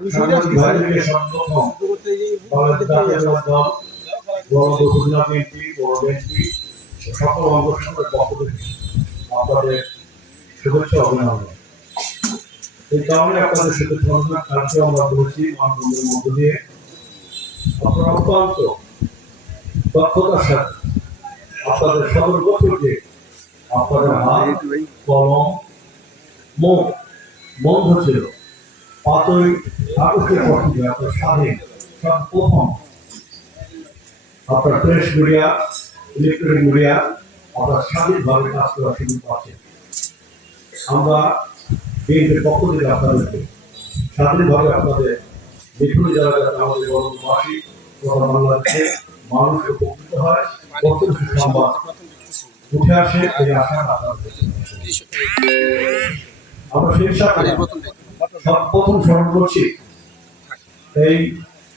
সাংবাদিক ভাইদেরকে সর্বপ্রথম বাংলাদেশ জাতীয়তাবাদী দল উপজেলা বিএনপি পৌর বিএনপি সকল অঙ্গ সংগঠনের পক্ষ থেকে আপনাদের শুভেচ্ছা অভিনন্দন। এই কারণে আপনাদের শুভেচ্ছা অভিনন্দন কালকে আমরা বলেছি মানবন্ধের মধ্য দিয়ে আপনারা অত্যন্ত দক্ষতার সাথে আপনাদের 17 বছরকে আপনাদের হাত কলম মুখ বন্ধ ছিল। 5ই আগস্টের পর থেকে আপনার স্বাধীন প্রথম আপনার প্রেস মিডিয়া ইলেকট্রনিক মিডিয়া আপনার স্বাধীনভাবে কাজ করার সুযোগ পাচ্ছেন। আমরা বিএনপির পক্ষ থেকে আপনাদেরকে স্বাধীনভাবে আপনাদের বিভিন্ন জায়গায় আমাদের গণবাসী তথা বাংলাদেশে মানুষ উপকৃত হয়, অত্যন্ত সংবাদ উঠে আসে এই আশা আপনাদের। আমরা সেই সাথে প্রথম স্মরণ করছি এই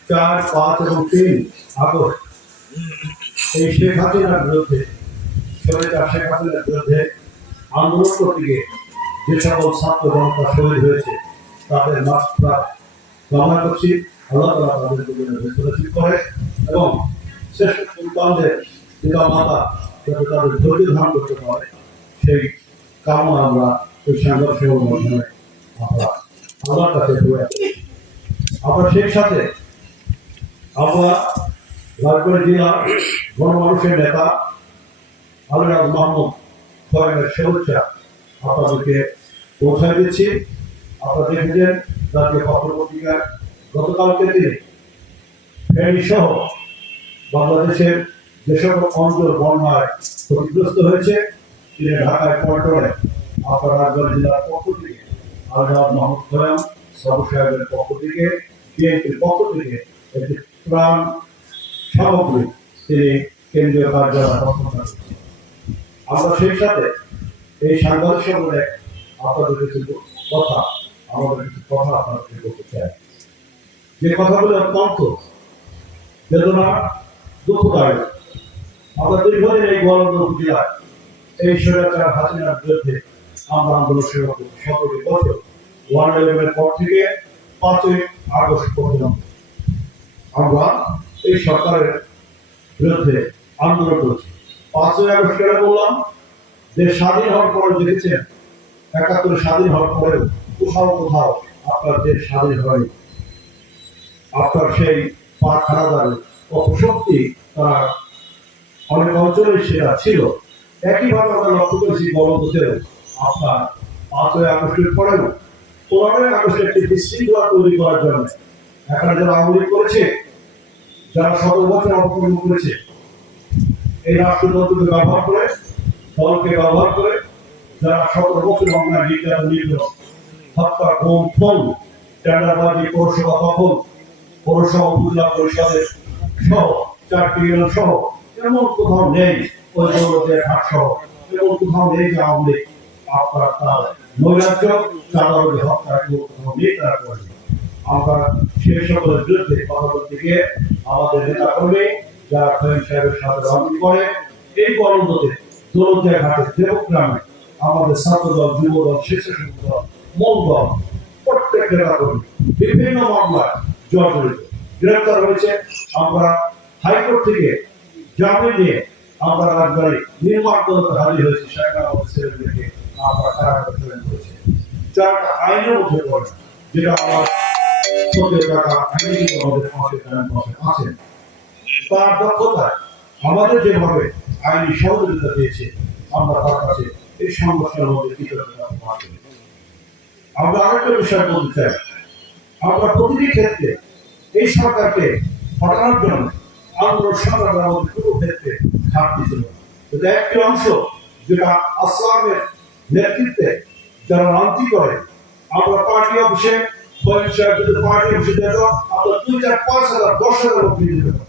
4, 5 এবং 3 আগস্ট এই শেখ হাসিনার বিরুদ্ধে শেখ হাসিনার বিরুদ্ধে আন্দোলন করতে গিয়ে যে সকল ছাত্র জনতা শহীদ হয়েছে তাদের মাত্রা কামনা করছি। আল্লাহ তাআলা তাদের জীবনে করে এবং শ্রেষ্ঠ সন্তানদের পিতা মাতা যাতে তাদের ধৈর্য ধারণ করতে পারে সেই কামনা আমরা এই সংঘর্ষের মাধ্যমে আমরা আল্লাহর কাছে দোয়া করি। আমরা সেই সাথে আমরা রাজবাড়ী জেলা গণমানুষের নেতা আলহাজ মাহমুদ খোয়াইনের শুভেচ্ছা আপনাদেরকে পৌঁছায় দিচ্ছি। আপনারা দেখেছেন জাতীয় পত্র-পত্রিকায় গতকালকে দিনে ফেনী সহ বাংলাদেশের যে সকল অঞ্চল বন্যায় ক্ষতিগ্রস্ত হয়েছে তিনি ঢাকায় পল্টনে আপনার রাজবাড়ী জেলার পক্ষ থেকে আলহাজ মাহমুদ খোয়াইন সাবু সাহেবের পক্ষ থেকে বিএনপির পক্ষ থেকে একটি ত্রাণ সামগ্রী তিনি কেন্দ্রীয় কার্যালয়ে হস্তান্তর করেছেন। আমরা সেই সাথে এই সাংবাদিক সম্মেলনে আপনাদের কিছু কথা আপনাদের বলতে চাই। যে কথাগুলো অত্যন্ত বেদনা দুঃখদায়ক। আমরা দীর্ঘদিন এই গোয়ালন্দ জেলায় এই স্বৈরাচার হাসিনার বিরুদ্ধে আমরা আন্দোলন শুরু করি 17 বছর 1/11 পর থেকে 5ই আগস্ট পর্যন্ত আমরা এই সরকারের বিরুদ্ধে আন্দোলন করছি। 5ই আগস্ট কেন বললাম? দেশ স্বাধীন হওয়ার পরে দেখেছেন 71 স্বাধীন হওয়ার পরেও কোথাও আপনার দেশ স্বাধীন হয়নি। আপনার সেই পাক হানাদারের অপশক্তি তারা অনেক অঞ্চলে সেটা ছিল। একইভাবে আমরা লক্ষ্য করেছি গণতন্ত্রেও আপনার 5ই আগস্টের পরেও 15ই আগস্টে একটি বিশৃঙ্খলা তৈরি করার জন্য এখানে যারা আন্দোলন করেছে, যারা 17 বছর অপকর্ম করেছে, এই রাষ্ট্রযন্ত্রকে ব্যবহার করে দলকে ব্যবহার করে যারা 17 বছর অন্যায় নির্যাতন হত্যা গুম খুন টেন্ডারবাজি পৌরসভা দখল পৌরসভা উপজেলা পরিষদের সহ 4টি ইউনিয়ন সহ এমন কোথাও নেই ওই দৌলতের হাট সহ এমন কোথাও নেই যে আওয়ামী লীগ আপনার তার নৈরাজ্য চাঁদাবাজি হত্যা কোথাও নেই তারা করেনি। আমরা সেই সকলের বিরুদ্ধে কথা বলতে গিয়ে আমাদের নেতা কর্মী যারা খোয়েন সাহেবের সাথে রাজনীতি করে এই গণতন্ত্রে দৌলতের ঘাটে দেবগ্রামে আমাদের ছাত্রদল যুবদল স্বেচ্ছাসেবক দল মূল দল প্রত্যেক নেতা কর্মী বিভিন্ন মামলায় জড়িত গ্রেপ্তার হয়েছে। আমরা হাইকোর্ট থেকে জামিন নিয়ে আমরা রাজবাড়ী নির্মাণ আদালতে হাজির হয়েছি। সেখানে আমাদের ছেলেমেয়েকে আমরা কারাগারে প্রেরণ করেছি। যারা আইনের মধ্যে পড়ে যেটা আমার সত্যি টাকা আইনি আমাদের পাশে আছেন তার দক্ষতায় আমাদের যেভাবে আইনি সহযোগিতা দিয়েছে আমরা তার কাছে এই সংঘর্ষের মধ্যে কৃতজ্ঞতা প্রকাশ করি। আমরা আরেকটা বিষয় বলতে চাই, আমরা প্রতিটি ক্ষেত্রে এই সরকারকে হটানোর জন্য আন্দোলন সংগ্রামের আমাদের পুরো ক্ষেত্রে ঘাটতি ছিল। কিন্তু একটি অংশ যেটা আসলামের নেতৃত্বে যারা রাজনীতি করে আমরা পার্টি অফিসে পার্টি অফিসে আমরা 2, 4, 5 হাজার 10 হাজার লোক নিয়ে যেতে পারি।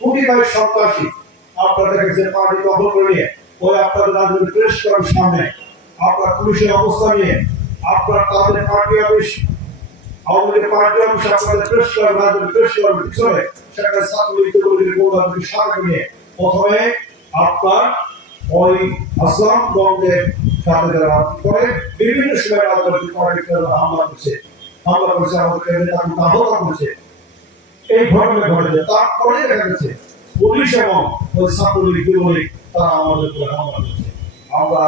কোটি কয়েক সন্ত্রাসী আপনারা দেখেছেন পার্টি দখল করে নিয়ে ওই আপনাদের রাজনৈতিক প্রেস ক্লাবের সামনে আপনার পুলিশের অবস্থা নিয়ে আপনার তাদের পার্টি অফিস আওয়ামী লীগের পার্টি অফিস আপনাদের প্রেস ক্লাব রাজনৈতিক প্রেস ক্লাবের পিছনে সেখানে ছাত্রলীগের সাথে নিয়ে প্রথমে আপনার ওই আসলামগঞ্জের সাথে যারা করে বিভিন্ন সময় রাজনৈতিক পার্টি হামলা করছে হামলা করেছে, আমাদের কেন্দ্রে আহত করেছে, এই ঘটনা ঘটেছে। তারপরে দেখা গেছে পুলিশ এবং ওই ছাত্রলীগ যুবলীগ তারা আমাদের উপরে হামলা করেছে। আমরা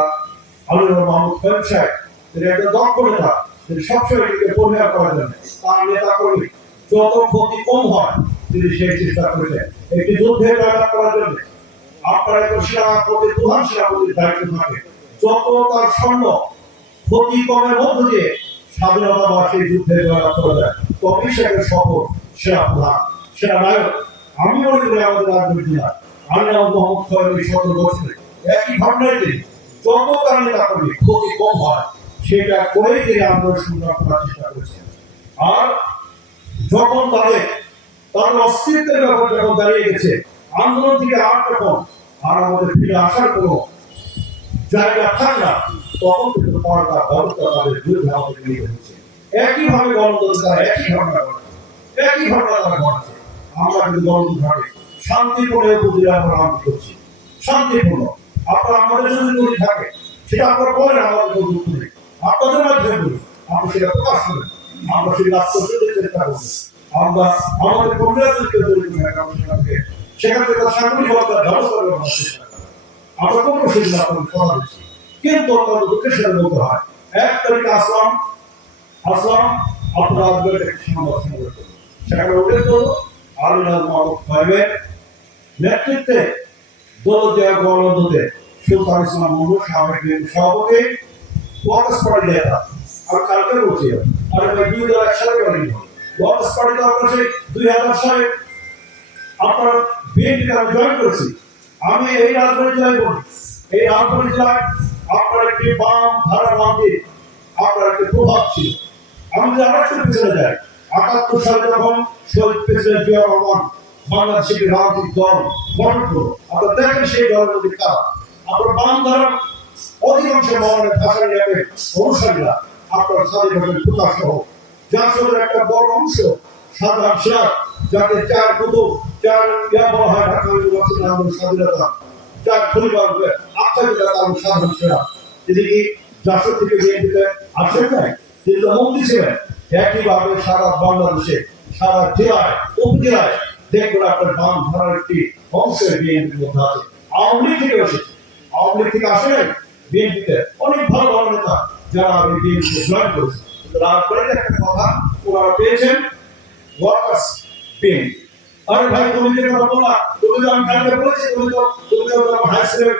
আলুর মাহমুদ খলিল সাহেব তিনি একটা দক্ষ নেতা, তিনি সবসময় এটিকে পরিহার করার জন্য তার নেতা কর্মী যত ক্ষতি কম হয় তিনি সেই চেষ্টা করেছেন একটি যুদ্ধে জয়লাভ করার জন্য। আপনার একজন সেনাপতি, প্রধান সেনাপতির দায়িত্ব থাকে, যত তার স্বর্ণ ক্ষতি কমের মধ্য দিয়ে স্বাধীনতা বা সেই যুদ্ধে জয়লাভ করা যায়, তবেই সেখানে সফল সেনা প্রধান, সেনা নায়ক। আমি মনে করি আমাদের রাজনৈতিক জেলা আলিয়া মোহাম্মদ খলিল 17 বছরে একই ঘটনায় তিনি যত তার নেতা কর্মী ক্ষতি কম হয় সেটা করেই তিনি আন্দোলন সংগ্রাম করার চেষ্টা করেছেন। আর যখন তাদের অস্তিত্বের ব্যাপার যখন দাঁড়িয়ে গেছে, আন্দোলন থেকে আর আমাদের ফিরে আসার কোনো জায়গা থাকে না, তখন কিন্তু পর্দা ব্যবস্থা তাদের বিরুদ্ধে আমাদের নিয়ে হচ্ছে। একইভাবে গণতন্ত্র তারা একই ঘটনা তারা ঘটছে। আমরা কিন্তু গণতন্ত্রকে শান্তিপূর্ণ উপজেলা আমরা আন্দোলন করছি, শান্তিপূর্ণ। আপনারা আমাদের যদি তৈরি থাকে সেটা আপনারা বলেন, আমাদের কোনো দুঃখ নেই, আপনাদের মাধ্যমে বলুন, আপনি সেটা প্রকাশ করেন, আমরা সেই রাষ্ট্রকে চেষ্টা করবো। আমরা আমাদের কর্মীদেরকে সেখান থেকে সাংগঠনিক ব্যবস্থা করার চেষ্টা করি। আমরা কোনো সেদিন আপনাদের কথা দিচ্ছি, কিন্তু অত্যন্ত দুঃখের সাথে বলতে হয় 1 তারিখে আসলাম আপনারা সেখানে উল্লেখ করবো আলিয়া মোহাম্মদ খলিলের নেতৃত্বে দলতীয় গণতন্ত্রে সুলতান ইসলাম মন্ডল সাবেক সভাপতি ওয়াকাস পার্টি নেতা। আর কালকে বলছি আর দুই দল একসাথে করেনি। ওয়াকাস পার্টি তো আপনার সেই 2000 সালে আপনার বিএনপিতে আমি জয়েন করেছি। আমি এই রাজনৈতিক জেলায় বলি, এই রাজনৈতিক জেলায় আপনার একটি বাম ধারাবান্তি আপনার একটি প্রভাব ছিল। আমি যদি আবার একটু পেছনে যাই, 78 সালে যখন শহীদ প্রেসিডেন্ট জিয়াউর রহমান বাংলাদেশের রাজনৈতিক দল গঠন করলো, আপনারা দেখেন সেই দলের মধ্যে কারা। আপনার বাম ধারার অধিকাংশ মহানের ভাষা নিয়ে অনুসারীরা আপনার স্বাধীনভাবে প্রকাশ সহ জাসদের একটা বড় অংশ সাধারণ সেরা, যাকে 4 কুতুব 4 বলা হয় ঢাকা বিশ্ববিদ্যালয়ের আন্দোলন স্বাধীনতা 4 পরিবার আখ্যায়িত তার সাধারণ সেরা। তিনি কি জাসদ থেকে বিএনপিতে আসেন নাই? তিনি তো মন্ত্রী ছিলেন। একইভাবে সারা বাংলাদেশে সারা জেলায় উপজেলায় দেখবেন আপনার বাম ধারার একটি অংশের বিএনপির মধ্যে আছে। আওয়ামী লীগ থেকে এসেছে, আওয়ামী লীগ থেকে আসেন বিএনপিতে অনেক ভালো ভালো নেতা যারা আমি বিএনপিতে জয়েন করেছি। রাজবাড়িতে একটা কথা ওনারা পেয়েছেন ওয়ার্কার্স বিএনপি। আরে ভাই তুমি যে কথা বললা, তুমি তো আমি কালকে বলেছি, তুমি তো হাই স্কুলের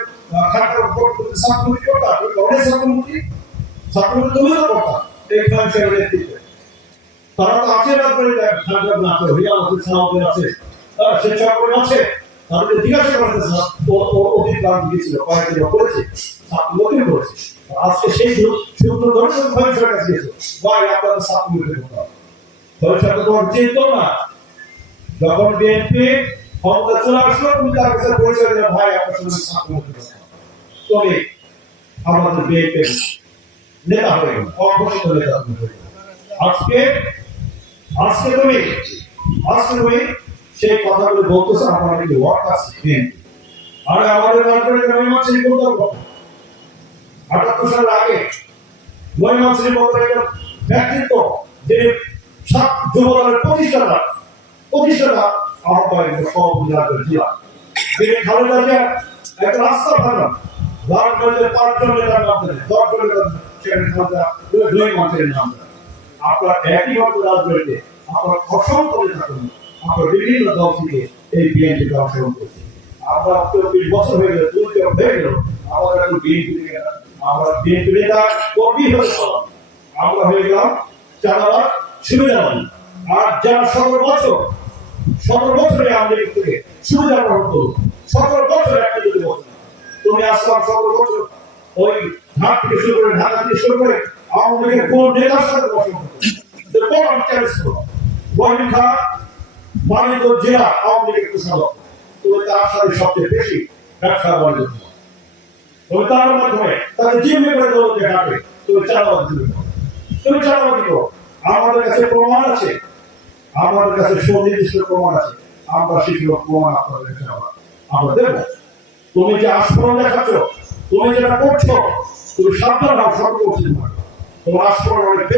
খাতার উপর সাবমিট করতা, তুমি অনেক সাবমিট তুমি তো করতা এই ফাংশনের নেতৃত্বে। তারা তো আছে রাজবাড়িতে খাতার না করে হইয়া আছে, সাহায্য আছে, শিক্ষা করে আছে, তাদের জিজ্ঞাসা করতেছে অতীত কারণ দিয়েছিল কয়েকদিন করেছে নতুন করেছে। আজকে সেই সূত্র ধরে ভবিষ্যতের কাছে গেছে ভাই আপনাদের সাবমিটের কথা ভবিষ্যতে তোমার চিন্তা না। যখন বিএনপি ক্ষমতা চলে আসলো তুমি তার কাছে পরিচয় দিলে ভাই আপনার সঙ্গে সাবমিটের কথা, তবে আমাদের বিএনপি নেতা হয়ে গেল, অঘোষিত নেতা হয়ে গেল। আজকে তুমি সেই কথাগুলো বলতেছে আমরা কিন্তু ওয়ার্কার্স বিএনপি। আর আমাদের রাজনীতি মহিমাশ্রী বলতে 78 সালের আগে মহিমাশ্রী বলতে ব্যক্তিত্ব যে যুব দলের প্রতিষ্ঠাতা আহ্বায়ক সভাপতি জেলা তিনি খালেদা জিয়া একটা রাস্তা ভাঙলাম রাজনীতির 5 জন নেতার নাম 10 জন নেতা সেখানে খালেদা 2 মাসের নাম। আপনার একইভাবে রাজনীতিতে আপনার অসংখ্য নেতা কর্মী আমরা বিভিন্ন দল থেকে এই বিএনপিতে অংশগ্রহণ করছি। আমরা 24 বছর হয়ে গেল, 2 হয়ে গেল আমাদের এখন বিএনপি থেকে আমরা বিএনপি নেতা কর্মী হয়ে গেলাম, আমরা হয়ে গেলাম চাঁদাবাজ সুবিধাবাদী। আর যারা 17 বছরে আমাদের থেকে সুবিধা গ্রহণ করুন, 17 বছর একটা যদি বছর তুমি আসলাম 17 বছর ওই ঢাকা থেকে শুরু করে আওয়ামী লীগের কোন নেতার সাথে বসবাস করতো বাণিজ্য জেলা আওয়ামী লীগের প্রশাসক, তুমি তার সাথে সবচেয়ে বেশি ব্যবসা বাণিজ্য, তুমি তার মাধ্যমে তাদের জিম্মি করে দলকে ডাকে, তুমি চালাবাদি করো। আমাদের কাছে প্রমাণ আছে, আমাদের কাছে সুনির্দিষ্ট প্রমাণ আছে, আমরা সেগুলো প্রমাণ আপনাদের কাছে আমরা দেবো। তুমি যে আস্ফোরণ দেখাচ্ছ, তুমি যেটা করছো, তুমি সাবধান হও, সতর্ক করছি তোমার আস্ফোরণ অনেক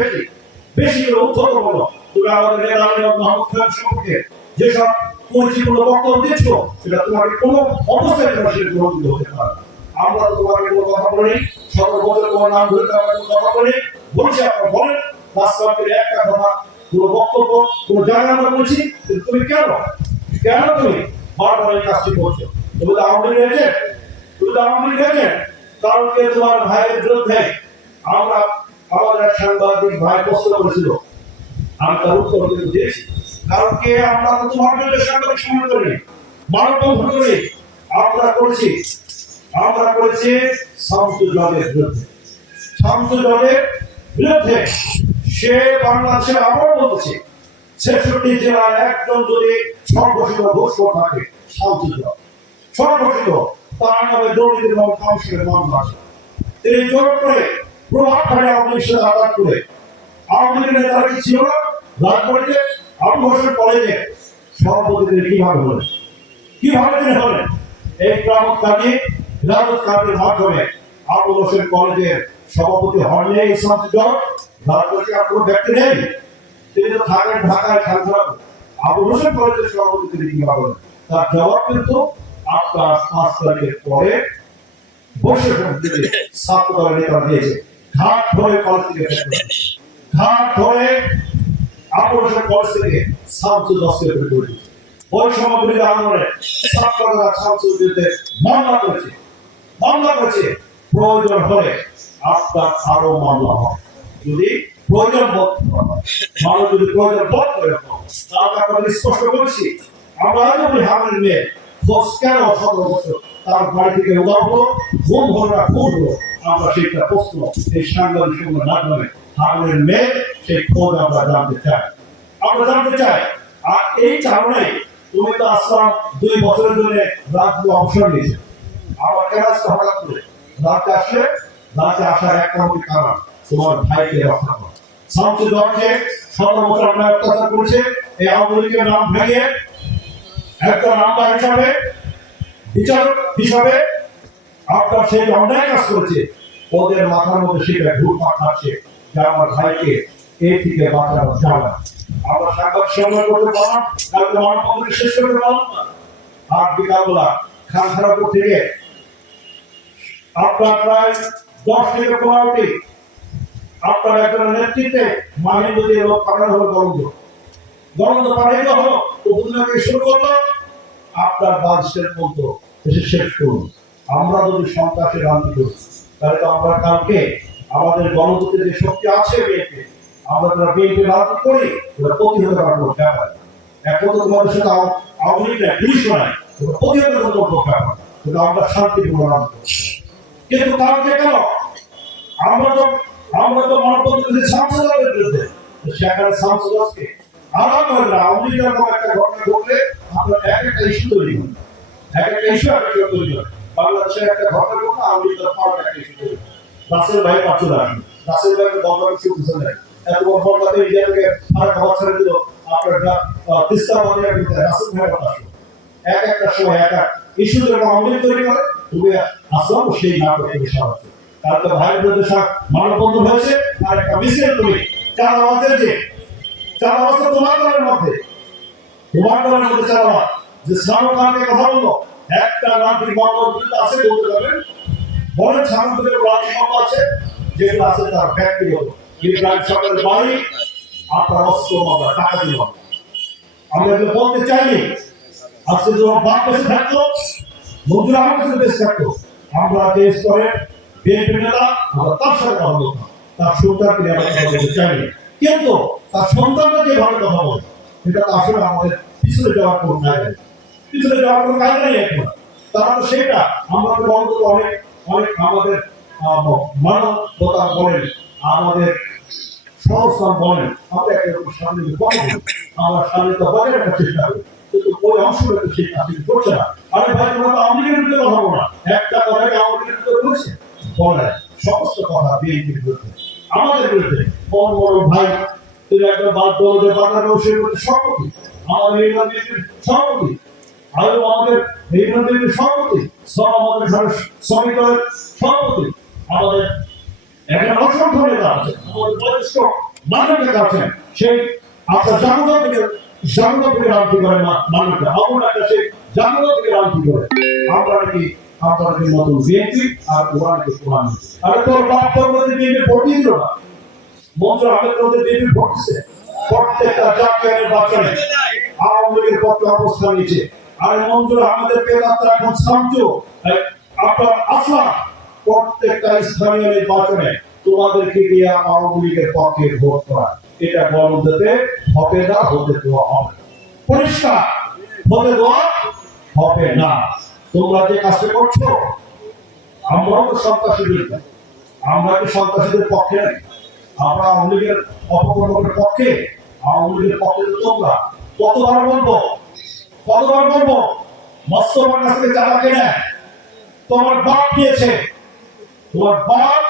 বেশি করে উদ্ধত বলো। তুমি আমাদের নেতা মোহাম্মদ খান সম্পর্কে যেসব পরিচিতমূলক বক্তব্য দিচ্ছ, সেটা তোমাকে কোনো অবস্থায় গ্রহণ হতে পারে না। আমরা তো তোমাকে কোনো কথা বলি, 17 বছর তোমার নাম ধরে আমরা কোনো কথা বলি, বলছি আপনারা বলেন রাষ্ট্রপতির একটা কথা, কোনো বক্তব্য কোনো জায়গায় আমরা বলছি, তুমি কেন তুমি বারবার এই কাজটি করছো? তুমি তো আওয়ামী লীগ এজেন্ট, কারণকে তোমার ভাইয়ের বিরুদ্ধে আমরা আমাদের এক সাংবাদিক ভাই প্রশ্ন করেছিল, আমি তার উত্তর কিন্তু দিয়েছি। কারণকে আমরা তো তোমার বিরুদ্ধে সাংবাদিক সম্মান করি, মানববন্ধন করি, আমরা করেছি শামসুজ্জামানের বিরুদ্ধে। সে বাংলাদেশের আবার বলছে 66 জেলায় একজন যদি সংগঠিত ঘোষণা থাকে সংগঠিত, তার নামে দুর্নীতি এবং কাউন্সিলের মামলা আছে। তিনি জোর করে প্রভাবশালী আওয়ামী লীগের সাথে আঘাত করে আওয়ামী লীগের নেতারা কি ছিল না রাজবাড়িতে আবু হোসেন কলেজে সভাপতি তিনি কিভাবে তিনি হলেন? এই গ্রামকারীর মাধ্যমে আবু হোসেন কলেজের সভাপতি হননি। ইসলাম রাজবাড়িতে আর কোনো ব্যক্তি নেই, তিনি তো থাকেন ঢাকায় খানপুরা। আবু হোসেন কলেজের সভাপতি তিনি কিভাবে হলেন? তার জবাব কিন্তু আপনার 5 তারিখের পরে বসে ছাত্র দলের নেতা দিয়েছে। ঘাট ধরে কলেজ থেকে আবু হোসেন কলেজ থেকে শামসুজ্জামানকে বের করে দিয়েছে। ওই সমাবেশে আন্দোলনে ছাত্ররা শামসুর বিরুদ্ধে মামলা করেছে। প্রয়োজন হলে আপনার আরো মামলা হবে, যদি প্রয়োজন বোধ মানুষ যদি প্রয়োজন বোধ করে, তাহলে আপনাদের স্পষ্ট করছি আমরা যদি হামের মেয়ে কেন 17 বছর তার বাড়ি থেকে উদাহরণ ঘুম হলো, আমরা সেটা প্রশ্ন এই সাংবাদিক মাধ্যমে হামের মেয়ে সেই খোঁজ আমরা জানতে চাই। আর এই কারণে তুমি তো আসলাম 2 বছরের জন্য রাজনীতি অংশ নিয়েছে, আবার কেন হঠাৎ করে রাতে আসার একমাত্র কারণ তোমার ভাইকে রক্ষা করা। শামসুজ্জামানকে 17 বছর আপনার অত্যাচার করেছে, এই আওয়ামী লীগের নাম ভেঙে একটা নাম্বার বিচারক হিসাবে আপনার সেই অন্যায় কাজ করেছে, ওদের মাথার মধ্যে সেটা ঘুরপাক খাচ্ছে যে আমার ভাইকে এই থেকে বাঁচানো যাবে না। আমরা সাংবাদিক সম্মান করতে পারলাম, তাহলে মানববন্ধন শেষ করতে পারলাম না। আর বিকালবেলা খানখানাপুর থেকে আপনার প্রায় 10 থেকে 15টি আপনার একজনের নেতৃত্বে মাহিন্দুদের লোক পাঠানো হলো, গরন্দ পাঠাইতে হলো, উপজেলাকে শুরু করলো আপনার বাজেটের মতো এসে শেষ করুন। আমরা যদি সন্ত্রাসের রাজনীতি করি, তাহলে তো আমরা কালকে আমাদের গণতন্ত্রের যে শক্তি আছে বিএনপি, আমরা যারা বিএনপি রাজনীতি করি ওরা প্রতিহত করার ব্যাপার। এখন তো তোমাদের সাথে আওয়ামী লীগ নাই, পুলিশ নাই, ওরা প্রতিহত করবো ব্যাপার, কিন্তু আমরা শান্তিপূর্ণ রাজনীতি। কিন্তু কালকে কেন আমরা তো মানববন্ধনে শামসুজ্জামানের বিরুদ্ধে, সেখানে শামসুজ্জামানকে আলাদা আওয়ামী লীগের একটা ঘটনা ঘটলে আমরা একটা ইস্যু তৈরি করি, বাংলাদেশের একটা ঘটনা ঘটলে আওয়ামী লীগের পাল্টা একটা ইস্যু তৈরি করি। রাসেল ভাই পাচ্ছিল আসেন, রাসেল ভাইকে দরকার কিছু বুঝে নেয়, এত বড় ঘটনাতে ইন্ডিয়াকে আর খাবার ছেড়ে দিল। আপনার তিস্তা বানিয়ে রাসেল ভাই কথা আসলো একটা সময় একটা ইস্যু যখন আওয়ামী লীগ তৈরি করে, তুমি আসলাম সেই নাটকে সাহায্য। তার তো ভাইয়ের বিরুদ্ধে মানববন্ধন হয়েছে, আর একটা মিছিল তুমি চার আওয়াজের তোমার দলের মধ্যে চার আওয়াজ যে সামনে কথা বললো, একটা রাজনীতি মামলা আছে বলতে পারবেন, বলেন সামনে রাজনীতি মামলা আছে, যেগুলো আছে তার ব্যক্তিগত সরকারের বাড়ি, আপনার অস্ত্র মামলা, টাকা দিয়ে আমরা এগুলো বলতে চাইনি। আজকে তোমার বাপ বেঁচে থাকতো, মঞ্জুর আহমেদ বেঁচে থাকতো, আমরা দেশ করে বিএনপি নেতা আমরা তার সাথে কথা বলতাম, তার সন্তানকে আমরা কথা বলতে চাইনি। কিন্তু তার সন্তানরা যেভাবে কথা বলে, এটা তো আসলে আমাদের পিছনে যাওয়ার কোনো কাজ নেই। এখন তারা তো সেটা আমরা তো অন্তত অনেক আমাদের মানবতা বলেন, আমাদের সংস্থান বলেন, আমরা একটা সামনে আমরা স্বাধীনতা বজায় রাখার চেষ্টা করি, কিন্তু ওই অংশটা সেই কাজ করছে না। আরে ভাই, তোমরা তো আওয়ামী লীগের বিরুদ্ধে কথা বলো না, একটা কথাকে আওয়ামী লীগের বিরুদ্ধে বলেছে, বলে সমস্ত কথা বিএনপির বিরুদ্ধে, আমাদের বিরুদ্ধে। বড় ভাই তিনি একটা দলদের বাধা ব্যবসায়ী করতে সভাপতি, আমাদের এই বিএনপির সভাপতি, আরো আমাদের এই বিএনপির সভাপতি, সব আমাদের শ্রমিক দলের সভাপতি, আমাদের একটা অসংখ্য নেতা আছে, আমাদের বয়স্ক মানুষের কাছে সেই আপনার জানুদা থেকে রাজনীতি করে মানুষকে আমরা একটা সেই জানুদা থেকে রাজনীতি করে আমরা নাকি আপনার নতুন বিএনপি আর ওরা নাকি কোরআন আর তোর বাপ তোর মধ্যে বিএনপি ভোট দিল না মন্ত্র আমের মধ্যে বিএনপি ভোট দিচ্ছে প্রত্যেকটা জাতীয় নির্বাচনে আওয়ামী লীগের পক্ষে অবস্থান নিয়েছে আর মন্ত্র আমাদের পেদাত্রা এখন শান্ত আপনার আসলা প্রত্যেকটা স্থানীয় নির্বাচনে তোমাদেরকে দিয়ে আওয়ামী লীগের পক্ষে ভোট করা এটা গণতন্ত্রে হবে না হতে দেওয়া হবে পরিষ্কার হতে দেওয়া হবে না তোমরা যে কাজটা করছো আমরাও তো সন্ত্রাসীদের আমরা কি সন্ত্রাসীদের পক্ষে নাই আমরা আওয়ামী লীগের অপকর্মের পক্ষে আওয়ামী লীগের পক্ষে তোমরা কতবার বলবো মস্তবার কাছ থেকে চাঁদা কেনে তোমার বাপ দিয়েছে তোমার বাপ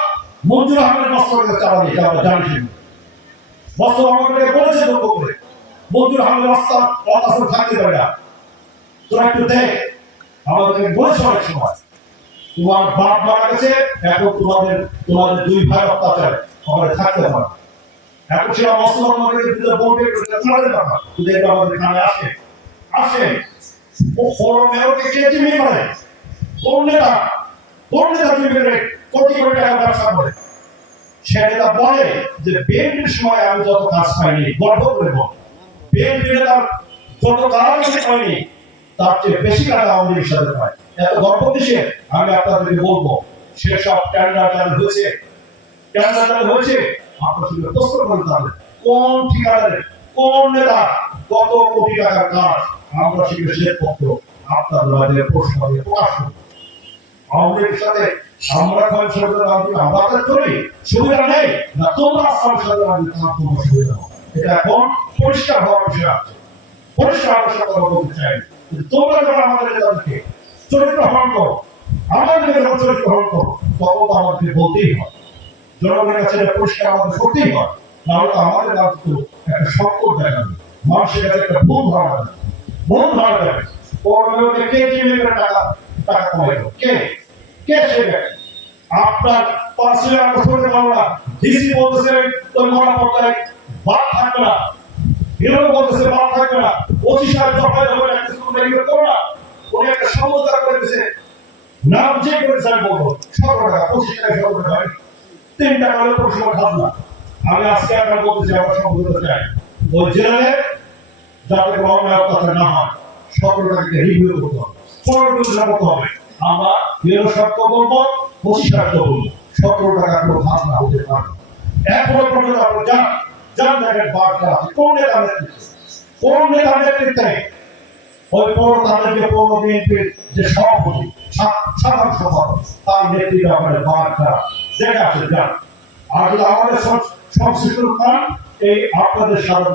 মঞ্জুর আহমেদ মস্তবার কাছে চাঁদা দিয়েছে আমরা জানি মস্তর আমাকে বলেছে দুঃখ করে মঞ্জুর আহমেদ রাস্তা অতাসর থাকতে পারে না তোরা একটু দেখ আমাদেরকে বলেছে অনেক সময় তোমার বাপ মারা গেছে এখন তোমাদের দুই ভাই অত্যাচার আমাদের থাকতে পারে এখন সেটা মস্তবার আমাদের ভিতরে বলবে চালাতে পারবা যদি এটা আমাদের কানে আসে ও ফরম মেয়রকে কে জিম্মি করে কোন নেতা জিম্মি করে কোটি কোটি টাকা ব্যবসা করে সে নেতা বলে যে বিএনপির সময় আমি যত কাজ পাইনি গর্ব করে বল বিএনপি নেতার যত কাজ পাইনি তার চেয়ে বেশি টাকা আওয়ামী লীগের সাথে পায় এত গর্ব কিসের আমি আপনাদেরকে বলবো সেসব টেন্ডার চালু হয়েছে আপনার সঙ্গে প্রশ্ন করতে হবে কোন ঠিকাদারে কোন নেতা কত কোটি টাকার কাজ আমরা সেগুলো শ্বেতপত্র আপনাদের মাঝে প্রশ্ন দিয়ে প্রকাশ করব আওয়ামী লীগের সাথে আমরা খরচ করতে আমরা করি সুবিধা নেই না তোমরা আমার সাথে তোমার সুবিধা এটা এখন পরিষ্কার হওয়ার বিষয় আছে পরিষ্কার আলোচনা করা বলতে চাই তোমরা যখন আমাদের নেতাদেরকে চরিত্র হরণ করো আমাদের যখন চরিত্র হরণ করো তখন তো আমাদেরকে বলতেই হয় জনগণের কাছে পরিষ্কার আমাদের করতেই হয় নাহলে তো আমাদের রাজত্ব একটা সংকট দেখা যাবে মানুষের কাছে একটা ভুল ধারণা যাবে পরবর্তীতে কে জিম্মি করে টাকা কমাইল কে সে আপনার পাশে বছরে মামলা ডিসি বলতেছে তোর মামলা পড়ায় বাদ থাকবে না হিরো বলতেছে বাদ থাকবে না 25,000 দফায় ধরে একটা স্কুল রেগুলার করো না উনি একটা সমঝোতা করে দিয়েছে নাম যে করেছে আমি বলবো 17 টাকা 25 টাকা 17 টাকা 3 টাকা হলে প্রশ্ন খাব না আমি আজকে আপনার বলতেছি আমরা সমঝোতা চাই ওই জেনারেল যাতে মামলা কথা না হয় 17 টাকাকে রিভিউ করতে হবে 15 টাকা করতে হবে আমরা হিরো শর্ত বলবো 25 টাকা বলবো 17 টাকা কোনো ভাগ না হতে পারে এখনো পর্যন্ত আমরা জান দেখেন বার্তা আছে কোন নেতা নেতৃত্বে ওই পৌর তাদেরকে পৌর বিএনপির যে সভাপতি সাধারণ সভাপতি তার নেতৃত্বে আমাদের বার্তা দেখে আসে যান আর যদি আমাদের সংশ্লিষ্ট পান এই আপনাদের সাধারণ